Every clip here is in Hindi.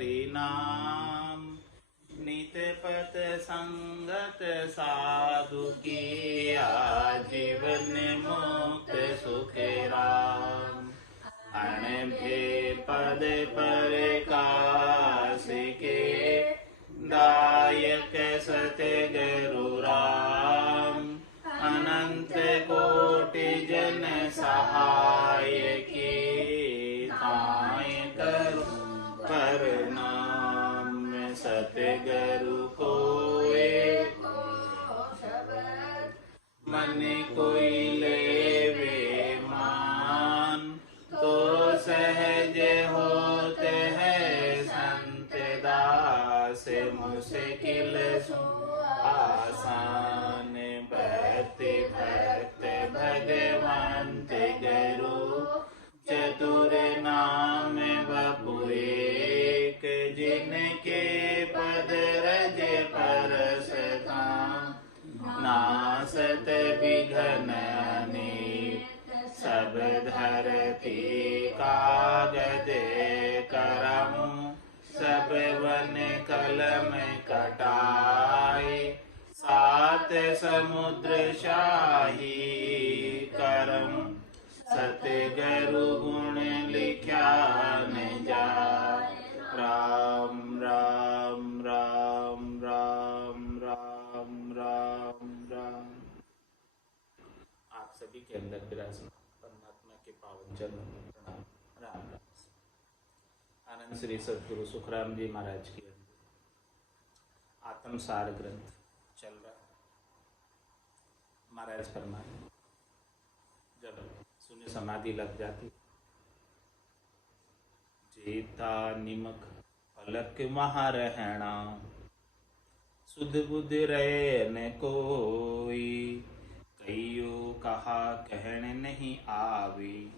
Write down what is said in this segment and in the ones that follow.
हरि नाम। नित पथ संगत साधु की आजीवन मुक्त सुख राम। अणभे पद पर कास के दायक सतगुरु राम। अनंत कोटि जन सहाय की ताय करूं प्रणाम। सतगुरु को मन कोई लेवे मान। तो सहज होते हैं संत दास मुश्किल आसान। भक्ति भक्त भगवंत गुरु चतुर नाम बपु एक। जिनके पद रज परस काम नासत विघ्न अनेक। सब धरती कागज करम सब वन कलम कटाए। सात समुद्र शाही करम सतगुरु गुण लिख्या न जाए। राम राम राम राम राम राम राम। आप सभी के अंदर विराजमान परमात्मा के पावन चरणों में प्रणाम। राम राम। आनंद श्री सद्गुरु सुखराम जी महाराज की आत्म सार ग्रंथ चल रहा है। महाराज फरमाए जब शून्य समाधि लग जाती, जेता निमक फलक वहाँ रहना। सुध बुध रहे न कोई, कईयो कहा कहने नहीं आवे।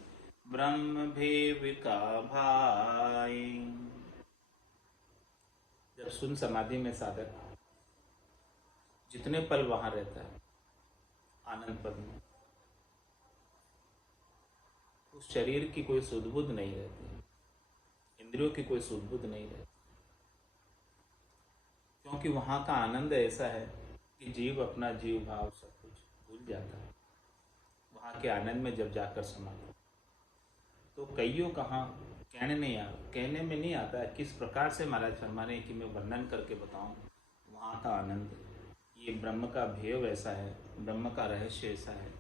ब्रह्म भेव का भाई। जब सुन समाधि में साधक जितने पल वहां रहता है आनंद पद में, उस शरीर की कोई सुध-बुध नहीं रहती, इंद्रियों की कोई सुध-बुध नहीं रहती। क्योंकि वहां का आनंद ऐसा है कि जीव अपना जीव भाव सब कुछ भूल जाता है वहां के आनंद में जब जाकर समाता। तो कईयों कहाँ कहने में नहीं आता है किस प्रकार से महाराज फरमा रहे हैं कि मैं वर्णन करके बताऊं वहाँ का आनंद। ये ब्रह्म का भेव ऐसा है, ब्रह्म का रहस्य ऐसा है,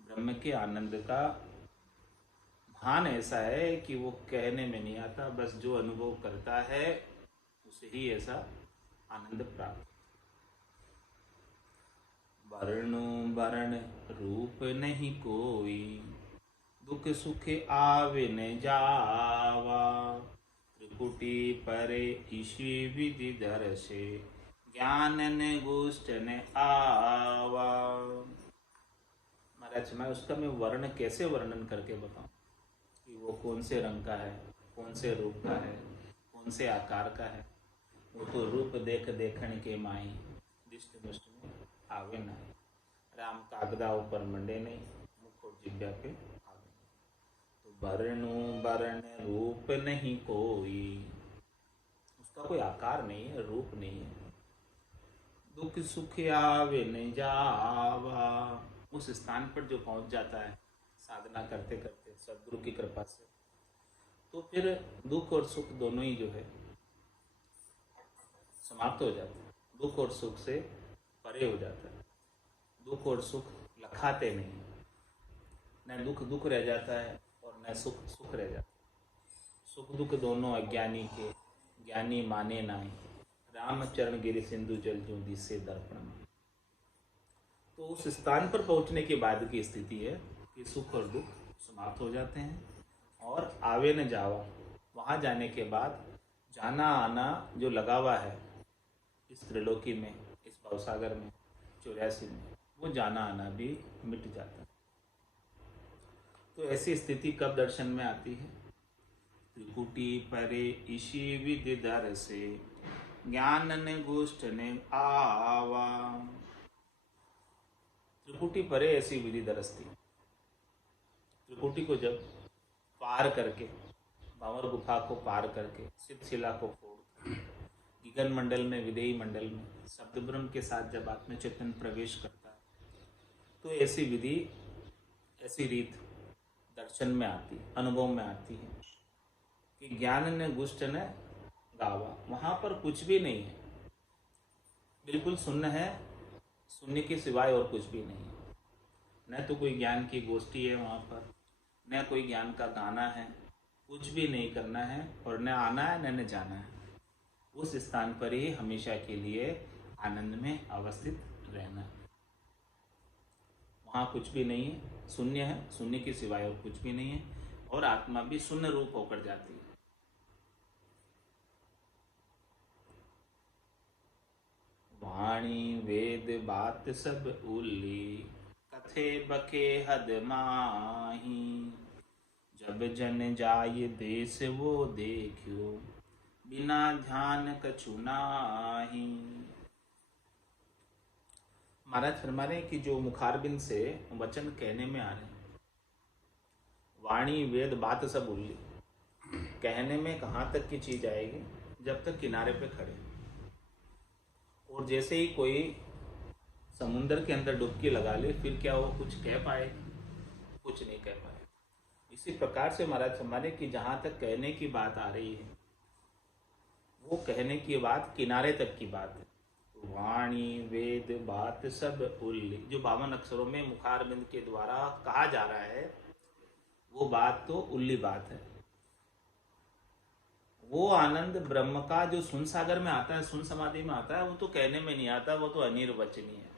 ब्रह्म के आनंद का भान ऐसा है कि वो कहने में नहीं आता। बस जो अनुभव करता है उसे ही ऐसा आनंद प्राप्त। वर्णो वर्ण रूप नहीं कोई, दुख सुख आवे न जावा। त्रिपुटी परे ईशी विधि दर्शे, ज्ञान न गोष्ठ न आवा। महाराज मैं उसका वर्ण कैसे वर्णन करके बताऊं कि वो कौन से रंग का है, कौन से रूप का है, कौन से आकार का है। वो तो रूप देख देखण के माई, दिष्ट दुष्ट में आवे नहीं। राम कागदा ऊपर मंडे नहीं, मुख और जिह्वा पे वर्णो वर्ण रूप नहीं कोई, उसका कोई आकार नहीं है, रूप नहीं है। दुख सुख आवे न जावा। उस स्थान पर जो पहुंच जाता है साधना करते करते सद्गुरु की कृपा से, तो फिर दुख और सुख दोनों ही जो है समाप्त हो जाते हैं। दुख और सुख से परे हो जाता है। दुख और सुख लखाते नहीं, न दुख दुख रह जाता है और न सुख सुख रह जाता है। सुख दुख दोनों अज्ञानी के, ज्ञानी माने नाई। रामचरण गिरि सिंधु जल जो दिसे दर्पण। तो उस स्थान पर पहुंचने के बाद की स्थिति है कि सुख और दुख समाप्त हो जाते हैं और आवे न जावा। वहां जाने के बाद जाना आना जो लगा हुआ है इस त्रिलोकी में, इस भवसागर में, 84 में, वो जाना आना भी मिट जाता है। तो ऐसी स्थिति कब दर्शन में आती है? त्रिपुटी परे ईशी विधि दर से, ज्ञान ने गोष्ठ ने आवा। त्रिपुटी परे ऐसी विधि दरसती। त्रिपुटी को जब पार करके, भंवर गुफा को पार करके, सिद्धशिला को विगन मंडल में, विदेही मंडल में शब्द ब्रह्म के साथ जब आत्मचेतन प्रवेश करता है तो ऐसी विधि, ऐसी रीत दर्शन में आती है, अनुभव में आती है कि ज्ञान ने गुष्ट ने गावा, वहाँ पर कुछ भी नहीं है, बिल्कुल शून्य है, शून्य के सिवाय और कुछ भी नहीं है। न तो कोई ज्ञान की गोष्ठी है वहाँ पर, न कोई ज्ञान का गाना है, कुछ भी नहीं करना है और न आना है न जाना है। उस स्थान पर ही हमेशा के लिए आनंद में अवस्थित रहना है। वहाँ कुछ भी नहीं है, शून्य है, शून्य के सिवाय और कुछ भी नहीं है, और आत्मा भी शून्य रूप होकर जाती है। वाणी वेद बात सब उल्ली, कथे बके हद माही, जब जन जाय देश वो देखियो, बिना ध्यान कछु नाही। महाराज फरमा रहे हैं कि जो मुखारबिंद से वचन कहने में आ रहे हैं, वाणी वेद बात सब उल्ली, कहने में कहाँ तक की चीज आएगी, जब तक किनारे पे खड़े, और जैसे ही कोई समुंदर के अंदर डुबकी लगा ले फिर क्या वो कुछ कह पाएगा, कुछ नहीं कह पाएगा। इसी प्रकार से महाराज फरमाने कि जहाँ तक कहने की बात आ रही है वो कहने की बात किनारे तक की बात है। वाणी वेद बात सब उल्ली, जो 52 अक्षरों में मुखारबिंद के द्वारा कहा जा रहा है वो बात तो उल्ली बात है। वो आनंद ब्रह्म का जो सुन सागर में आता है, सुन समाधि में आता है, वो तो कहने में नहीं आता, वो तो अनिर्वचनीय है,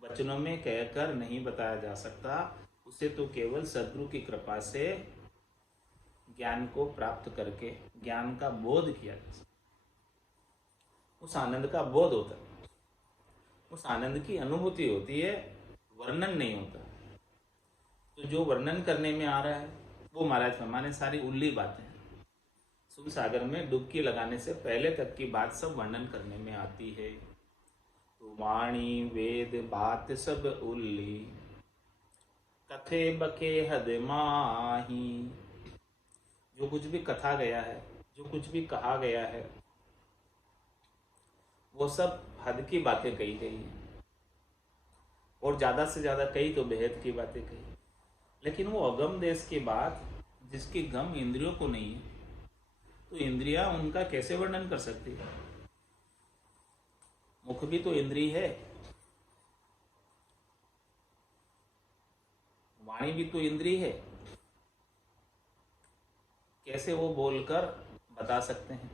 वचनों में कहकर नहीं बताया जा सकता। उसे तो केवल सद्गुरु की कृपा से ज्ञान को प्राप्त करके ज्ञान का बोध किया जा सकता, उस आनंद का बोध होता है, उस आनंद की अनुभूति होती है, वर्णन नहीं होता। तो जो वर्णन करने में आ रहा है वो महाराज फरमाने सारी उल्ली बातें हैं। सुन सागर में डुबकी लगाने से पहले तक की बात सब वर्णन करने में आती है। तो वाणी वेद बात सब उल्ली, कथे बके हद माही, जो कुछ भी कथा गया है, जो कुछ भी कहा गया है, वो सब हद की बातें कही गई हैं, और ज़्यादा से ज़्यादा कई तो बेहद की बातें कही। लेकिन वो अगम देश की बात जिसकी गम इंद्रियों को नहीं है, तो इंद्रियां उनका कैसे वर्णन कर सकती है? मुख भी तो इंद्रिय है, वाणी भी तो इंद्रिय है, कैसे वो बोलकर बता सकते हैं?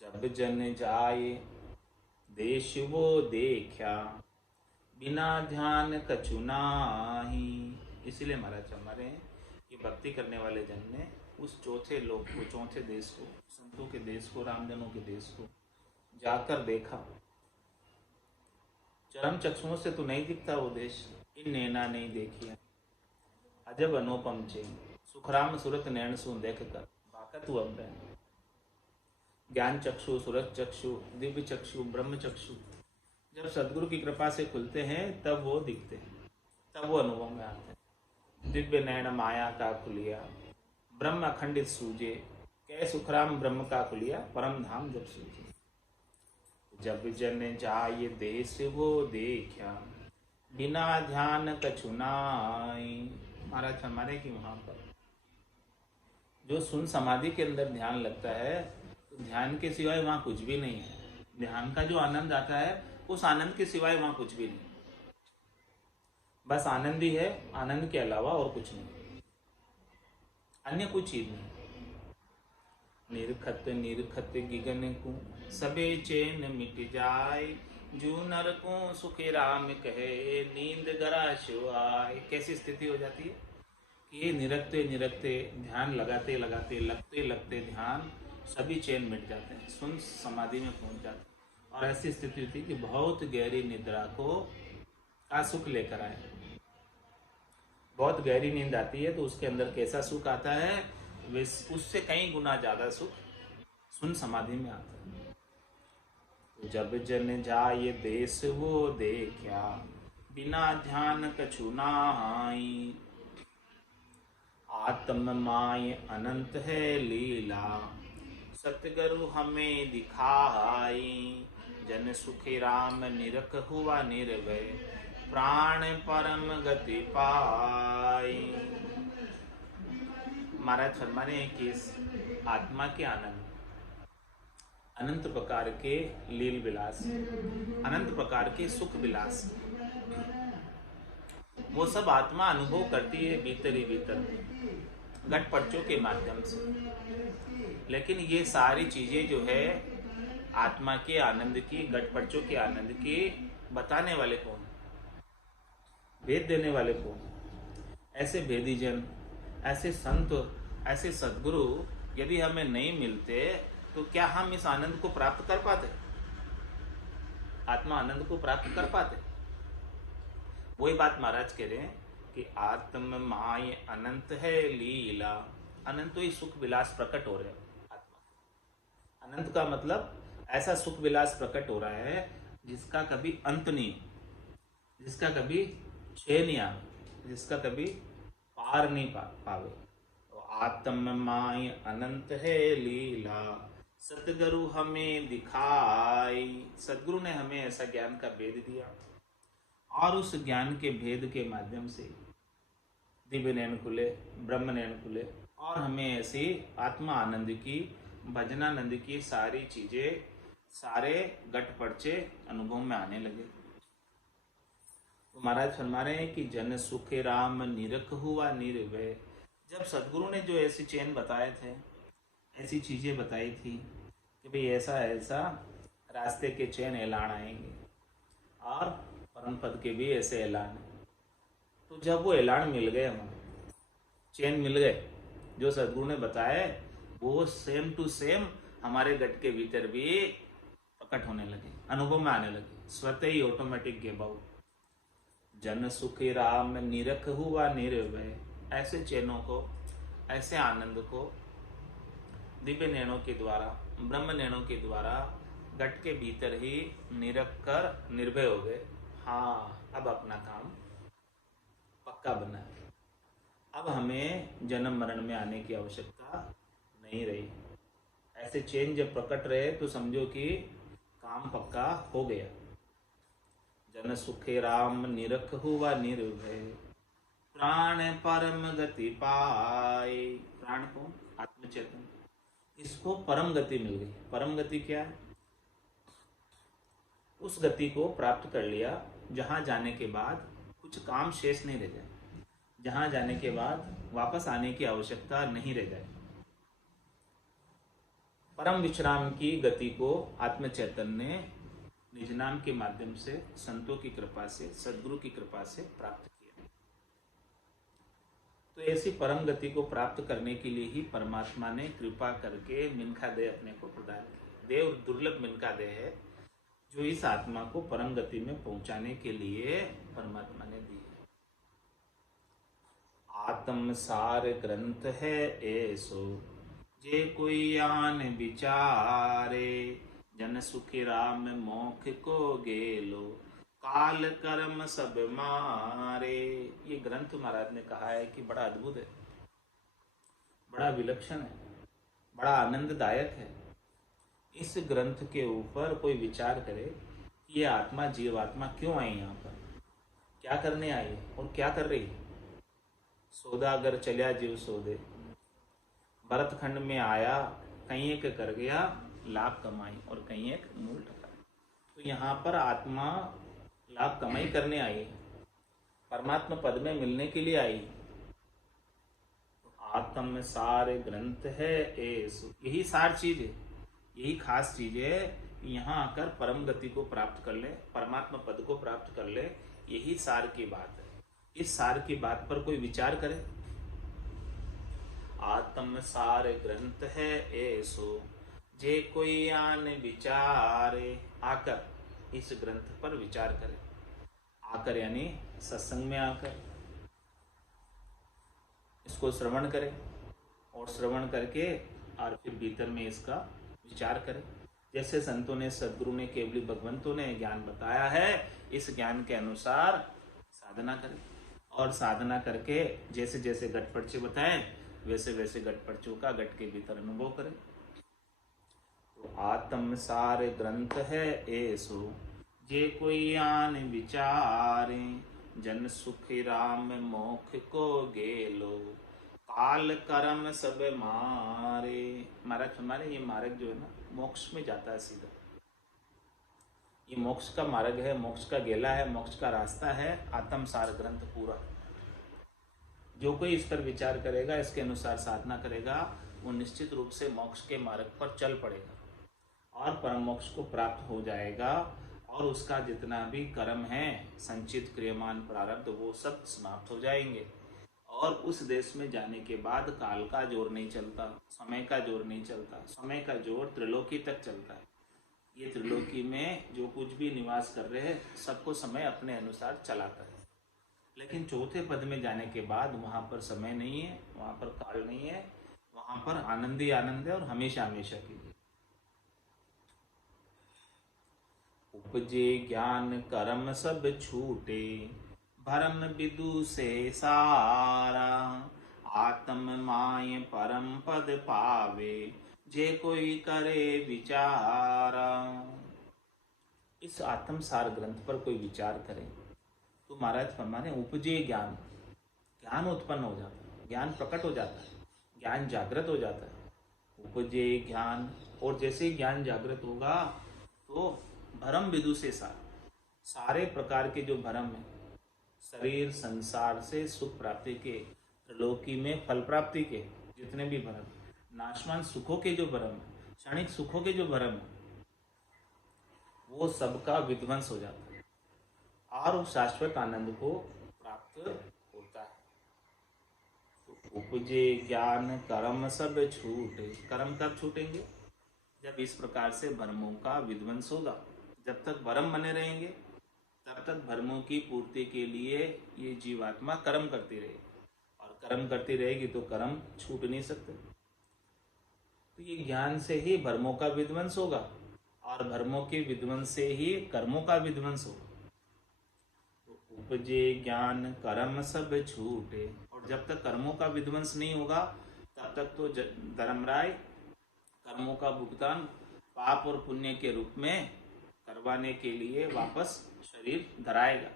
जब जन जाए देश वो देखा, बिना ध्यान कछु नाही। इसीलिए महाराज हमारे ये भक्ति करने वाले जन ने उस चौथे लोक को, चौथे देश को, संतों के देश को, रामजनों के देश को जाकर देखा। चरम चक्षुओं से तो नहीं दिखता वो देश, इन नैना नहीं देखिया, अजब अनुपम चैन, सुखराम सुरत नैन सु देख कर बाकत अब ज्ञान चक्षु, सुरत चक्षु, दिव्य चक्षु, ब्रह्म चक्षु जब सदगुरु की कृपा से खुलते हैं तब वो दिखते हैं, तब वो अनुभव में आते हैं। दिव्य नैन माया का खुलिया, ब्रह्म अखंडित सूझे, कै सुखराम ब्रह्म का खुलिया, परम धाम जब सूझे। जब जन जाय देश वो देखा, बिना ध्यान कछु नाई। महाराज हमारे की वहाँ पर जो सुन समाधि के अंदर ध्यान लगता है, तो ध्यान के सिवाय वहाँ कुछ भी नहीं है। ध्यान का जो आनंद आता है, उस आनंद के सिवाय वहाँ कुछ भी नहीं, बस आनंद ही है, आनंद के अलावा और कुछ नहीं, अन्य कुछ चीज नहीं। निरखत निरखत गिगन को सबे चैन मिट जाए, जो नर को सुखे राम कहे, नींद गरा शिवाय। कैसी स्थिति हो जाती है कि ये निरखते निरखते, ध्यान लगाते लगाते, लगते लगते ध्यान, सभी चैन मिट जाते हैं, सुन समाधि में पहुंच जाते हैं, और ऐसी स्थिति होती है कि बहुत गहरी निद्रा को का सुख लेकर आए। बहुत गहरी नींद आती है तो उसके अंदर कैसा सुख आता है, उससे कई गुना ज्यादा सुख सुन समाधि में आता है। तो जब जन जाए देश वो देखा, बिना ध्यान कछु नाई। आत्म माय अनंत है लीला, सतगुरु हमें दिखाई, जन सुखी राम निरख हुआ निर्भय, प्राण परम गति पाई। महाराज फरमाने कि इस आत्मा के आनंद, अनंत प्रकार के लील विलास, अनंत प्रकार के सुख विलास, वो सब आत्मा अनुभव करती है भीतर ही भीतर, घट पर्चों के माध्यम से। लेकिन ये सारी चीजें जो है आत्मा के आनंद की, घट पर्चों के आनंद की बताने वाले कौन, भेद देने वाले कौन? ऐसे भेदी जन, ऐसे संत, ऐसे सद्गुरु यदि हमें नहीं मिलते तो क्या हम इस आनंद को प्राप्त कर पाते, आत्मा आनंद को प्राप्त कर पाते? वही बात महाराज कह रहे हैं कि आत्म माय अनंत है लीला। अनंत तो ही सुख विलास प्रकट हो रहे हैं आत्मा। अनंत का मतलब ऐसा सुख विलास प्रकट हो रहा है जिसका कभी अंत नहीं, जिसका कभी क्षय नहीं आवे, जिसका कभी पार नहीं पावे। तो आत्म माय अनंत है लीला, सतगुरु हमें दिखाई। सतगुरु ने हमें ऐसा ज्ञान का भेद दिया और उस ज्ञान के भेद के माध्यम से दिव्य नयन खुले, ब्रह्म नयन खुले और हमें ऐसी आत्मा आनंद की, भजनानंद की सारी चीजें, सारे गट पर्चे अनुभव में आने लगे। तो महाराज फरमा रहे हैं कि जन सुखे राम निरख हुआ निर्भय। जब सदगुरु ने जो ऐसी चैन बताए थे, ऐसी चीजें बताई थी कि भाई ऐसा ऐसा रास्ते के चैन ऐलान आएंगे और परम पद के भी ऐसे ऐलान है। तो जब वो ऐलान मिल गए, हमें चैन मिल गए, जो सदगुरु ने बताए वो सेम टू सेम हमारे गट के भीतर भी प्रकट होने लगे, अनुभव में आने लगे, स्वतः ही ऑटोमेटिक गिव आउट। जन सुखी राम निरख हुआ निर्भय। ऐसे चैनों को, ऐसे आनंद को दिव्य नैनों के द्वारा, ब्रह्म नैनों के द्वारा गट के भीतर ही निरख कर निर्भय हो गए। हाँ, अब अपना काम पक्का बना है, अब हमें जन्म मरण में आने की आवश्यकता नहीं रही। ऐसे चेंज जब प्रकट रहे तो समझो कि काम पक्का हो गया। जन सुखे राम निरख हुआ निर्भय, प्राण परम गति पाए। प्राण को आत्मचेतन, इसको परम गति मिल गई। परम गति क्या है? उस गति को प्राप्त कर लिया जहां जाने के बाद कुछ काम शेष नहीं रह जाए, जहां जाने के बाद वापस आने की आवश्यकता नहीं रह जाए। परम विश्राम की गति को आत्मचैतन्य ने निज नाम के माध्यम से, संतों की कृपा से, सद्गुरु की कृपा से प्राप्त किया। तो ऐसी परम गति को प्राप्त करने के लिए ही परमात्मा ने कृपा करके मिनखा दे अपने को प्रदान किया। देव दुर्लभ मिनखा दे है जो इस आत्मा को परम गति में पहुंचाने के लिए परमात्मा ने दी है। आत्म सार ग्रंथ है ऐसो, जे कोई आन विचारे, जन सुखी राम मोख को गेलो, काल कर्म सब मारे। ये ग्रंथ महाराज ने कहा है कि बड़ा अद्भुत है, बड़ा विलक्षण है, बड़ा आनंददायक है। इस ग्रंथ के ऊपर कोई विचार करे कि ये आत्मा, जीवात्मा क्यों आई यहाँ पर, क्या करने आई और क्या कर रही है। सौदा अगर चलिया जीव सौदे, भरत खंड में आया, कहीं एक कर गया लाभ कमाई और कहीं एक मूल टका। तो यहाँ पर आत्मा लाभ कमाई करने आई, परमात्मा पद में मिलने के लिए आई। तो आत्म सार ग्रंथ है ऐसो, यही सार चीज है, यही खास चीज है कि यहाँ आकर परम गति को प्राप्त कर ले, परमात्मा पद को प्राप्त कर ले। यही सार की बात है। इस सार की बात पर कोई विचार करे। आत्म सार ग्रंथ है ऐसो, जे कोई आन विचारे। आकर इस ग्रंथ पर विचार करे, आकर यानी सत्संग में आकर इसको श्रवण करे और श्रवण करके और फिर भीतर में इसका विचार करे। जैसे संतों ने, सदगुरु ने, केवली भगवंतों ने ज्ञान बताया है, इस ज्ञान के अनुसार साधना करे और साधना करके जैसे जैसे घट पर्चे बताए वैसे वैसे घट पर्चों का घट के भीतर अनुभव करे। तो आत्म सार ग्रंथ है ऐसो, जे कोई आन विचारे, जन सुख राम मोख को गेलो, काल कर्म सब मारे। मार्ग हमारे ये मार्ग जो है ना मोक्ष में जाता है सीधा। ये मोक्ष का मार्ग है, मोक्ष का गेला है, मोक्ष का रास्ता है आत्म सार ग्रंथ पूरा। जो कोई इस पर विचार करेगा, इसके अनुसार साधना करेगा, वो निश्चित रूप से मोक्ष के मार्ग पर चल पड़ेगा और परम मोक्ष को प्राप्त हो जाएगा। और उसका जितना भी कर्म है, संचित क्रियमान प्रारब्ध, वो सब समाप्त हो जाएंगे। और उस देश में जाने के बाद काल का जोर नहीं चलता, समय का जोर नहीं चलता। समय का जोर त्रिलोकी तक चलता है। ये त्रिलोकी में जो कुछ भी निवास कर रहे हैं, सबको समय अपने अनुसार चलाता है। लेकिन चौथे पद में जाने के बाद वहाँ पर समय नहीं है, वहाँ पर काल नहीं है, वहाँ पर आनंद ही आनंद है और हमेशा हमेशा के लिए। उपजे ज्ञान कर्म सब छूटे, भरम विदु से सारा, आत्म माय परम पद पावे, जे कोई करे विचारा। इस आत्म सार ग्रंथ पर कोई विचार करे तो महाराज फरमाने उपजे ज्ञान, ज्ञान उत्पन्न हो जाता है, ज्ञान प्रकट हो जाता है, ज्ञान जागृत हो जाता है। उपजे ज्ञान, और जैसे ही ज्ञान जागृत होगा तो भरम विदु से सारे प्रकार के जो भरम है, शरीर संसार से सुख प्राप्ति के, त्रिलोकी में फल प्राप्ति के जितने भी भरम, नाशवान सुखों के जो भरम है, क्षणिक सुखों के जो भरम है, वो सबका विध्वंस हो जाता है और उस शाश्वत आनंद को प्राप्त होता है। तो उपजे ज्ञान कर्म सब छूटे। कर्म कब छूटेंगे? जब इस प्रकार से भ्रमों का विध्वंस होगा। जब तक भ्रम बने रहेंगे तब तक भ्रमों की पूर्ति के लिए ये जीवात्मा कर्म करती रहेगी, और कर्म करती रहेगी तो कर्म छूट नहीं सकते। तो ये ज्ञान से ही भ्रमों का विध्वंस होगा और भ्रमों के विध्वंस से ही कर्मों का विध्वंस होगा। उपजे ज्ञान कर्म सब छूटे। और जब तक कर्मों का विध्वंस नहीं होगा तब तक तो धर्मराय कर्मों का भुगतान पाप और पुण्य के रूप में करवाने के लिए वापस शरीर धराएगा।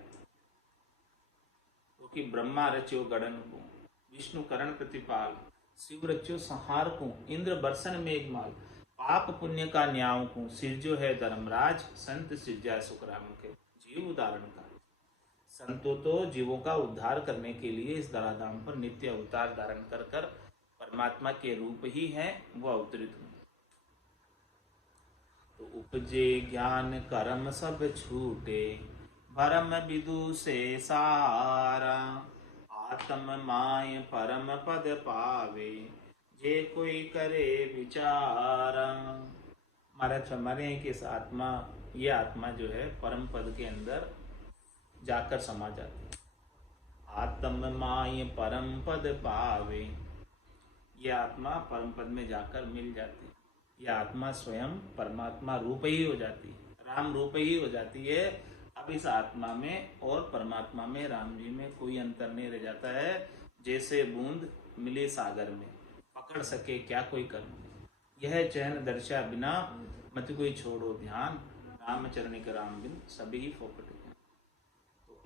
क्योंकि ब्रह्मा रच्यो गणन को, विष्णु करण प्रतिपाल, शिव रच्यो संहार को, इंद्र बरसन मेघमाल, पाप पुण्य का न्याय को, सिरजो है धर्मराज, संत सिरजा सुखराम के। जीव उदाहरण का, संतों तो जीवों का उद्धार करने के लिए इस धराधाम पर नित्य अवतार धारण कर कर परमात्मा के रूप ही है वो अवतरित हुए। तो उपजे ज्ञान कर्म सब छूटे, भरम विदु से सारा, आत्म माय परम पद पावे, जे कोई करे विचारा। महाराज हमारे हैं कि इस आत्मा, ये आत्मा जो है परम पद के अंदर जाकर समा जाती है। आत्म माय परम पद पावे, ये आत्मा परम पद में जाकर मिल जाती है। ये आत्मा स्वयं परमात्मा रूप ही हो जाती है, राम रूप ही हो जाती है। अब इस आत्मा में और परमात्मा में, राम जी में कोई अंतर नहीं रह जाता है। जैसे बूंद मिले सागर में, पकड़ सके क्या कोई कर्म, यह चैन दर्शा बिना, मत कोई छोड़ो ध्यान, राम चरणिक राम बिन सभी ही फोकट।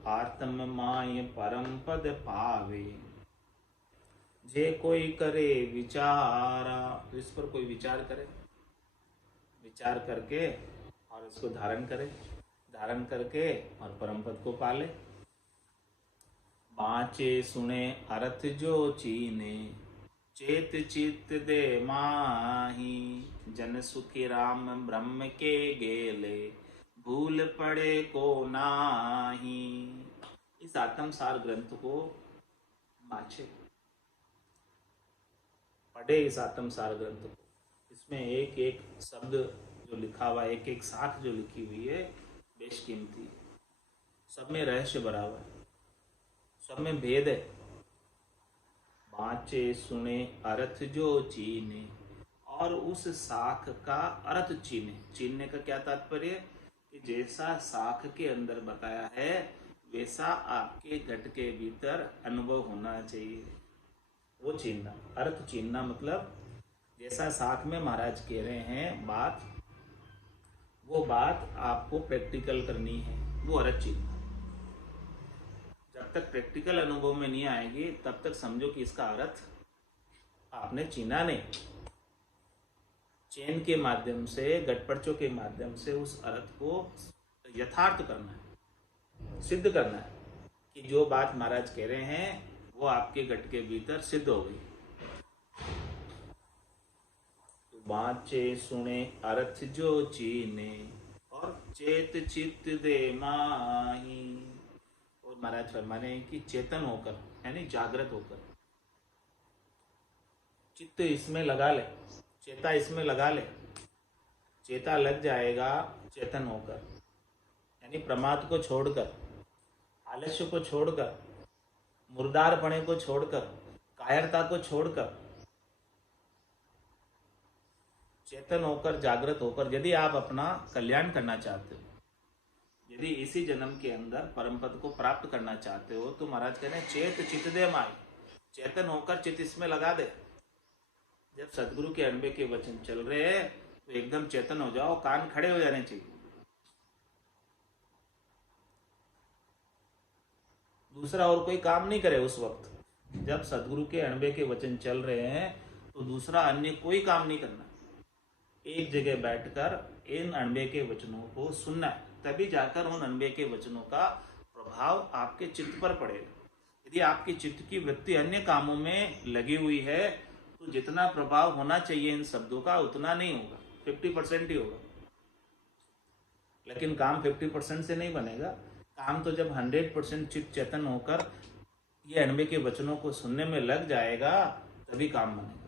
आत्म माय परम पद पावे, जे कोई करे विचारा। तो इस पर कोई विचार करे, विचार करके और इसको धारण करे, धारण करके और परम पद को पाले। बाँचे सुने अर्थ जो चीने, चेत चित्त दे माही, जन सुखी राम ब्रह्म के गेले, भूल पड़े को नाही। इस आत्म सार ग्रंथ को बाँचे, पढ़े इस आत्म सार ग्रंथ को। इसमें एक एक शब्द जो लिखा हुआ है, एक एक साख जो लिखी हुई है, बेशकीमती है। सब में रहस्य भरा हुआ है, सब में भेद है। बाँचे सुने अर्थ जो चीने, और उस साख का अर्थ चीने। चीनने का क्या तात्पर्य? कि जैसा साख के अंदर बताया है वैसा आपके घट के भीतर अनुभव होना चाहिए, वो चीनना। अर्थ चीनना मतलब जैसा साथ में महाराज कह रहे हैं बात, वो बात आपको प्रैक्टिकल करनी है, वो अलग चीज। जब तक प्रैक्टिकल अनुभव में नहीं आएगी तब तक समझो कि इसका अर्थ आपने चीना नहीं। चेन के माध्यम से, गटपर्चों के माध्यम से उस अर्थ को यथार्थ करना है, सिद्ध करना है कि जो बात महाराज कह रहे हैं वो आपके गट के भीतर सिद्ध हो गई। तो बाँचे सुने अर्थ जो चीने और चेत चित्त दे माही। और महाराज फरमाने हैं कि चेतन होकर, यानी जागृत होकर, चित्त इसमें लगा ले, चेता इसमें लगा ले। चेता लग जाएगा चेतन होकर, यानी प्रमाद को छोड़कर, आलस्य को छोड़कर, मुर्दारपणे को छोड़कर, कायरता को छोड़कर, चेतन होकर, जागृत होकर, यदि आप अपना कल्याण करना चाहते हो, यदि इसी जन्म के अंदर परम पद को प्राप्त करना चाहते हो, तो महाराज कह रहे हैं चेत चित दे माई, चेतन होकर चित इसमें लगा दे। जब सदगुरु के अनबे के वचन चल रहे हैं तो एकदम चेतन हो जाओ, कान खड़े हो जाने चाहिए। दूसरा और कोई काम नहीं करे उस वक्त। जब सदगुरु के अनबे के वचन चल रहे हैं तो दूसरा अन्य कोई काम नहीं करना। एक जगह बैठकर इन अनबे के वचनों को सुनना है, तभी जाकर उन अनबे के वचनों का प्रभाव आपके चित्त पर पड़ेगा। यदि आपके चित्त की वृत्ति अन्य कामों में लगी हुई है तो जितना प्रभाव होना चाहिए इन शब्दों का उतना नहीं होगा, 50% ही होगा। लेकिन काम 50% से नहीं बनेगा। काम तो जब 100% चित्त चेतन होकर ये अनबे के वचनों को सुनने में लग जाएगा तभी काम बनेगा।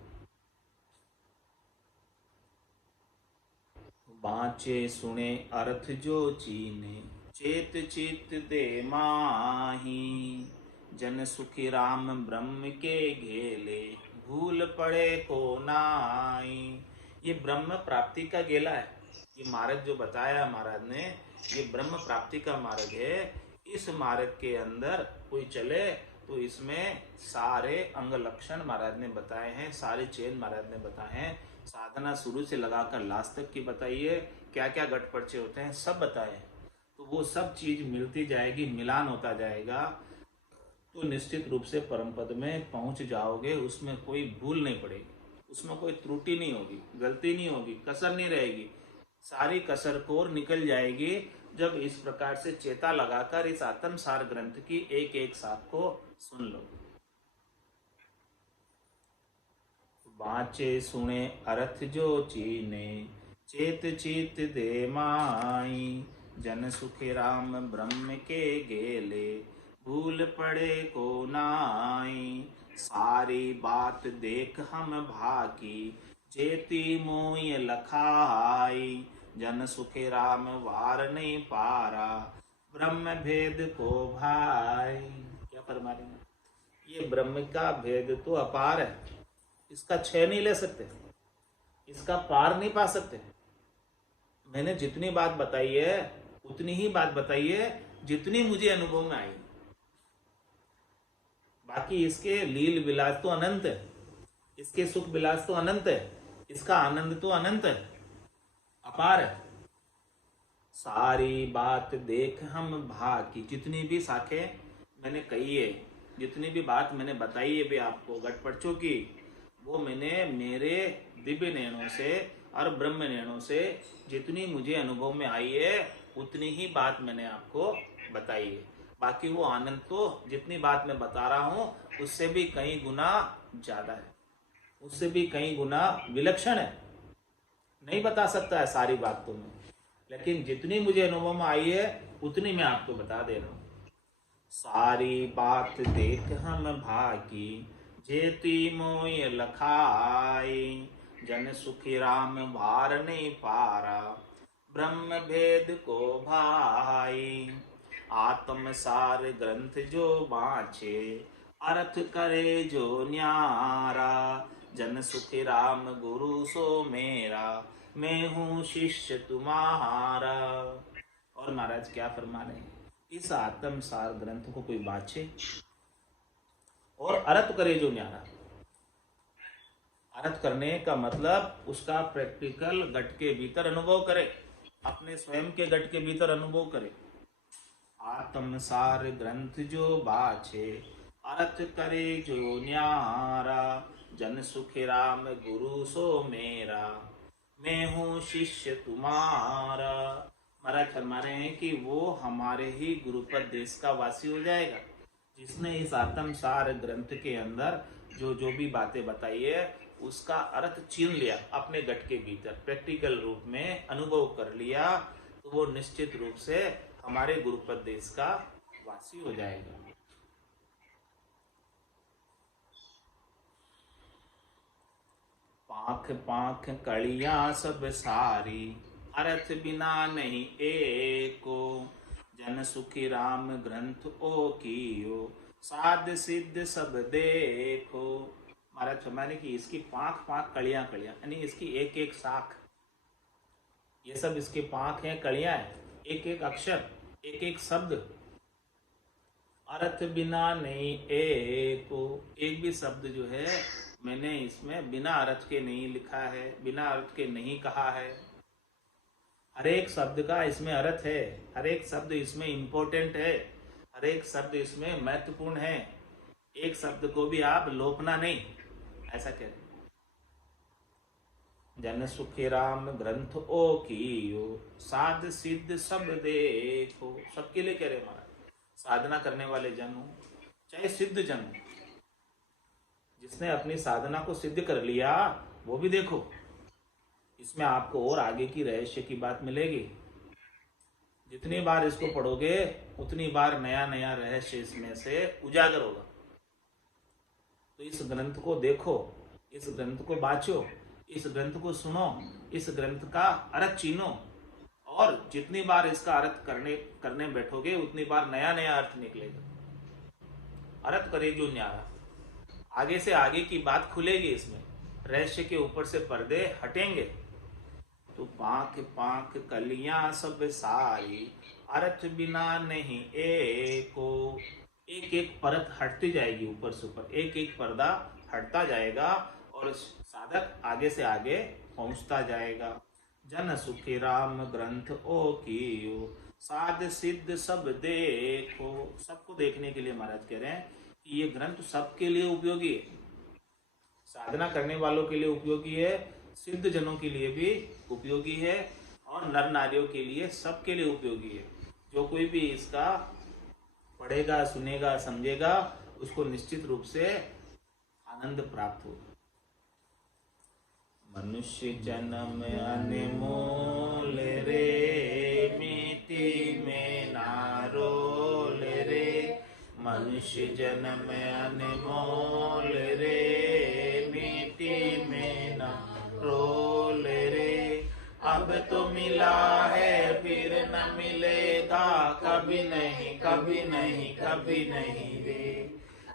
बाँचे सुने अर्थ जो चीने, चेत चित दे माही। जन सुखी राम ब्रह्म के घेले, भूल पड़े को नाई। ये ब्रह्म प्राप्ति का गेला है। ये मार्ग जो बताया महाराज ने, ये ब्रह्म प्राप्ति का मार्ग है। इस मार्ग के अंदर कोई चले तो इसमें सारे अंग लक्षण महाराज ने बताए हैं, सारे चेन महाराज ने बताए हैं। साधना शुरू से लगाकर लास्ट तक की बताइए, क्या क्या गट पर्चे होते हैं सब बताए। तो वो सब चीज मिलती जाएगी, मिलान होता जाएगा, तो निश्चित रूप से परम पद में पहुंच जाओगे। उसमें कोई भूल नहीं पड़ेगी, उसमें कोई त्रुटि नहीं होगी, गलती नहीं होगी, कसर नहीं रहेगी। सारी कसर कोर निकल जाएगी जब इस प्रकार से चेता लगाकर इस आत्म सार ग्रंथ की एक एक शाख को सुन लो। बाँचे सुने अर्थ जो चीने, चेत चित दे माई। जन सुखी राम ब्रह्म के गेले, भूल पड़े को नाई। सारी बात देख हम भाकी, जेती मोय लखाई। जन सुखी राम वार नहीं पारा, ब्रह्म भेद को भाई। क्या फरमा रहे हैं? ये ब्रह्म का भेद तो अपार है, इसका क्षय नहीं ले सकते, इसका पार नहीं पा सकते। मैंने जितनी बात बताई है उतनी ही बात बताई है जितनी मुझे अनुभव में आई। बाकी इसके लील विलास तो अनंत है, इसके सुख विलास तो अनंत है, इसका आनंद तो अनंत है, अपार है। सारी बात देख हम भाकी। जितनी भी शाखें मैंने कही है, जितनी भी बात मैंने बताई है भी आपको गटपर्चों की, वो मैंने मेरे दिव्य नैनों से और ब्रह्म नैनों से जितनी मुझे अनुभव में आई है उतनी ही बात मैंने आपको बताई है। बाकी वो आनंद तो जितनी बात मैं बता रहा हूँ उससे भी कई गुना ज्यादा है, उससे भी कई गुना विलक्षण है। नहीं बता सकता है सारी बात तो मैं, लेकिन जितनी मुझे अनुभव में आई है उतनी मैं आपको बता दे रहा हूँ। सारी बात देख हम भागी, जेती मोय लखाई। जन सुखी राम भार नहीं पारा, ब्रह्म भेद को भाई। आत्म सार ग्रंथ जो बाँचे, अर्थ करे जो न्यारा। जन सुखी राम गुरु सो मेरा, मैं हूँ शिष्य तुम्हारा। और महाराज क्या फरमा रहे हैं? इस आत्म सार ग्रंथ को कोई बाँचे और अर्थ करे जो न्यारा। अर्थ करने का मतलब उसका प्रैक्टिकल गट के भीतर अनुभव करे, अपने स्वयं के गट के भीतर अनुभव करे। आत्म सार ग्रंथ जो बाछे, अर्थ करे जो न्यारा, जन सुख राम गुरु सो मेरा, मैं हूँ शिष्य तुम्हारा। महाराज फरमा रहे हैं कि वो हमारे ही गुरुपद देश का वासी हो जाएगा, जिसने इस आत्म सार ग्रंथ के अंदर जो जो भी बातें बताई है उसका अर्थ छीन लिया, अपने गट के भीतर प्रैक्टिकल रूप में अनुभव कर लिया, तो वो निश्चित रूप से हमारे गुरुपद देश का वासी हो जाएगा। पाख पाख कड़ियां सब सारी, अर्थ बिना नहीं एको, जन सुखी राम ग्रंथ ओ कियो, साध सिद्ध सब देखो। महाराज फरमाने की इसकी पांख पांख कड़ियां कड़ियां, यानी इसकी एक एक शाख, ये सब इसके पांख हैं, कड़ियां हैं, एक एक अक्षर, एक एक शब्द। अर्थ बिना नहीं एको, एक भी शब्द जो है मैंने इसमें बिना अर्थ के नहीं लिखा है, बिना अर्थ के नहीं कहा है। हर एक शब्द का इसमें अर्थ है, हर एक शब्द इसमें इंपॉर्टेंट है, हर एक शब्द इसमें महत्वपूर्ण है। एक शब्द को भी आप लोपना नहीं, ऐसा कह रहे। जन सुखी राम ग्रंथ ओ कियो, साध सिद्ध सब देखो। सबके लिए कह रहे महाराज, साधना करने वाले जन हो चाहे सिद्ध जन हो, जिसने अपनी साधना को सिद्ध कर लिया वो भी देखो। इसमें आपको और आगे की रहस्य की बात मिलेगी। जितनी बार इसको पढ़ोगे उतनी बार नया नया रहस्य इसमें से उजागर होगा। तो इस ग्रंथ को देखो, इस ग्रंथ को बाँचो, इस ग्रंथ को सुनो, इस ग्रंथ का अर्थ चीनो, और जितनी बार इसका अर्थ करने बैठोगे उतनी बार नया नया अर्थ निकलेगा। अर्थ करे जो न्यारा, आगे से आगे की बात खुलेगी, इसमें रहस्य के ऊपर से पर्दे हटेंगे। तो पांख पांख कलियां सब सारी, अर्थ बिना नहीं एको। एक एक परत हटती जाएगी, ऊपर से ऊपर एक एक पर्दा हटता जाएगा और साधक आगे से आगे पहुंचता जाएगा। जन सुखी राम ग्रंथ ओ कियो, साध सिद्ध सब देखो। सबको देखने के लिए महाराज कह रहे हैं कि ये ग्रंथ सबके लिए उपयोगी है, साधना करने वालों के लिए उपयोगी है, सिद्ध जनों के लिए भी उपयोगी है, और नर नारियों के लिए, सबके लिए उपयोगी है। जो कोई भी इसका पढ़ेगा, सुनेगा, समझेगा, उसको निश्चित रूप से आनंद प्राप्त होगा। मनुष्य जन्म अनमोल रे, मिट्टी में ना रोल रे। मनुष्य जन्म अनमोल रे, मिट्टी में ना रोल रे। अब तो मिला है फिर न मिलेगा, कभी नहीं कभी नहीं कभी नहीं रे।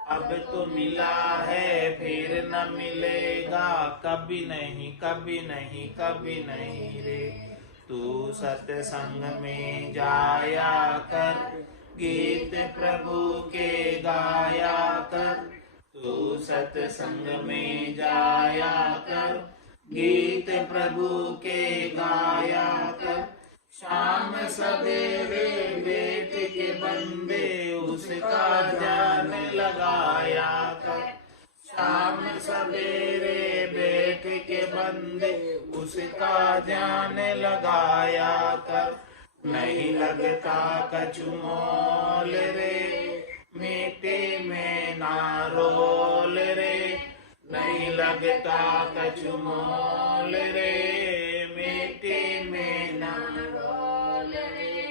अब तो मिला है फिर न मिलेगा, कभी नहीं कभी नहीं कभी नहीं रे। तू सत्संग में जाया कर, गीत प्रभु के गाया कर। तू सत्संग में जाया कर, गीत प्रभु के गाया कर। शाम सवेरे बैठ के बंदे उसका ध्यान लगाया कर। शाम सवेरे बैठ के बंदे उसका ध्यान लगाया कर। नहीं लगता कछु मोल रे, मिट्टी में ना रोल रे। नहीं लगता कछु मोल रे, मिट्टी में ना रोल रे।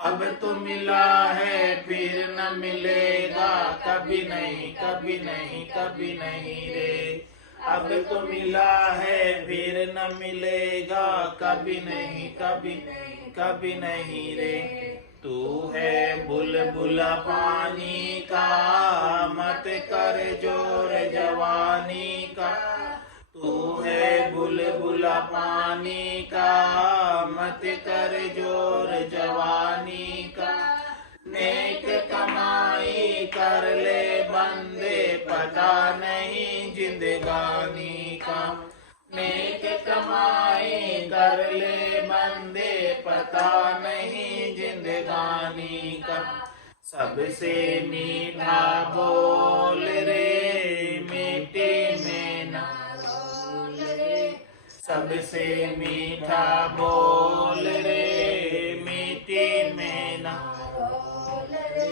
अब तो मिला है फिर न मिलेगा, कभी नहीं कभी नहीं कभी नहीं रे। अब तो मिला है फिर न मिलेगा, कभी नहीं कभी नहीं कभी नहीं रे। तू है बुलबुला पानी का, मत कर जोर जवानी का। तू है बुलबुला पानी का, मत कर जोर जवानी का। नेक कमाई कर ले बंदे, पता नहीं जिंदगानी का। नेक कमाई कर ले बंदे, पता नहीं जिंदगानी का। सबसे मीठा बोल रे, मिट्टी में ना रोल रे। सबसे मीठा बोल रे, मिट्टी में ना रोल रे।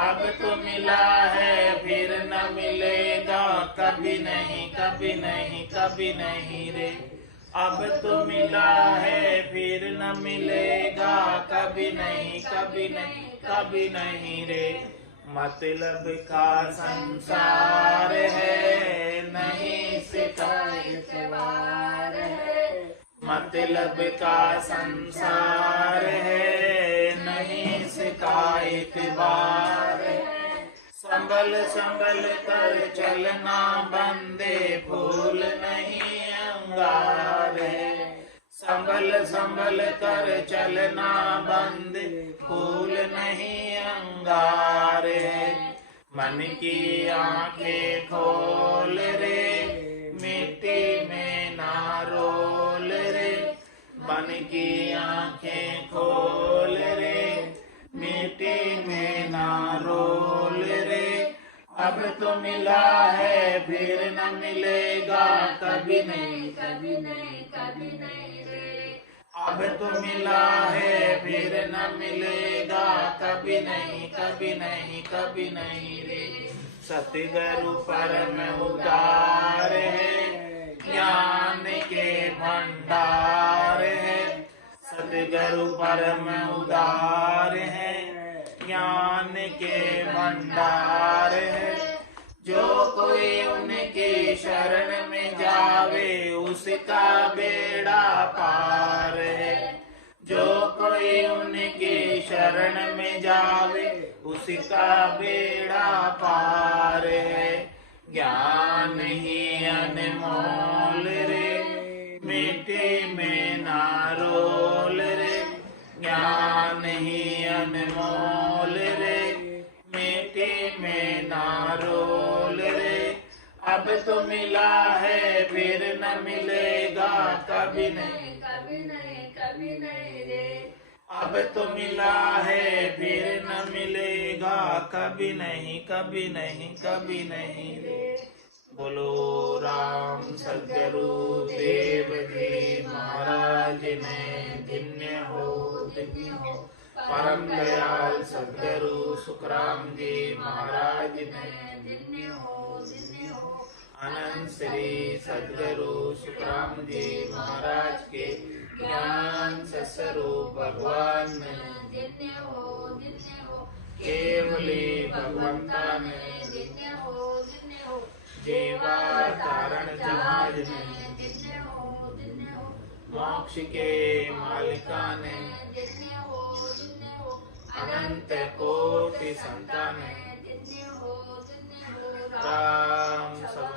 अब तो मिला है फिर न मिलेगा, कभी नहीं कभी नहीं कभी नहीं रे। अब तो मिला है फिर न मिलेगा, कभी नहीं कभी नहीं कभी नहीं रे। मतलब का संसार है, नहीं शिकायत वार है। मतलब का संसार है, नहीं शिकायत वार है। संभल संभल कर चलना बंदे, फूल नहीं अंगार है। संभल संभल कर चलना बंदे, फूल नहीं अंगार है। मन की आंखें खोल रे, मिट्टी में ना रोल रे। मन की आंखें खोल रे, मिट्टी में ना रोल रे। अब तो मिला है फिर न मिलेगा, कभी नहीं कभी नहीं कभी नहीं रे। अब तो मिला है फिर न मिलेगा, कभी नहीं कभी नहीं कभी नहीं रे। सतगुरु परम उदार है, ज्ञान के भंडार है। सतगुरु परम उदार है, ज्ञान के भंडार है। जो कोई उनकी शरण में जावे, उसका बेड़ा पार है। जो कोई उनकी शरण में जावे, उसका बेड़ा पार है। ज्ञान ही अनमोल रे, मिट्टी में ना रोल रे। ज्ञान ही अनमोल रे, मिट्टी में ना रोल रे। अब तो मिला है फिर न मिलेगा, कभी नहीं कभी नहीं कभी नहीं रे। अब तो मिला है फिर न मिलेगा, कभी नहीं कभी नहीं कभी नहीं रे। बोलो राम सद्गुरु देव जी महाराज ने धन्य हो धन्य हो। परम दयाल सद्गुरु सुखराम जी महाराज ने धन्य हो धन्य हो। अनंत श्री सद्गुरु सुखराम जी महाराज के ज्ञान स्वरूप भगवान ने धन्य हो धन्य हो। केवली भगवंता ने धन्य हो धन्य हो। जीवा तारण जहाज ने धन्य हो धन्य हो। मोक्ष के मालिका ने धन्य हो धन्य हो। अनंत कोटि संतान ने धन्य हो धन्य हो। राम सब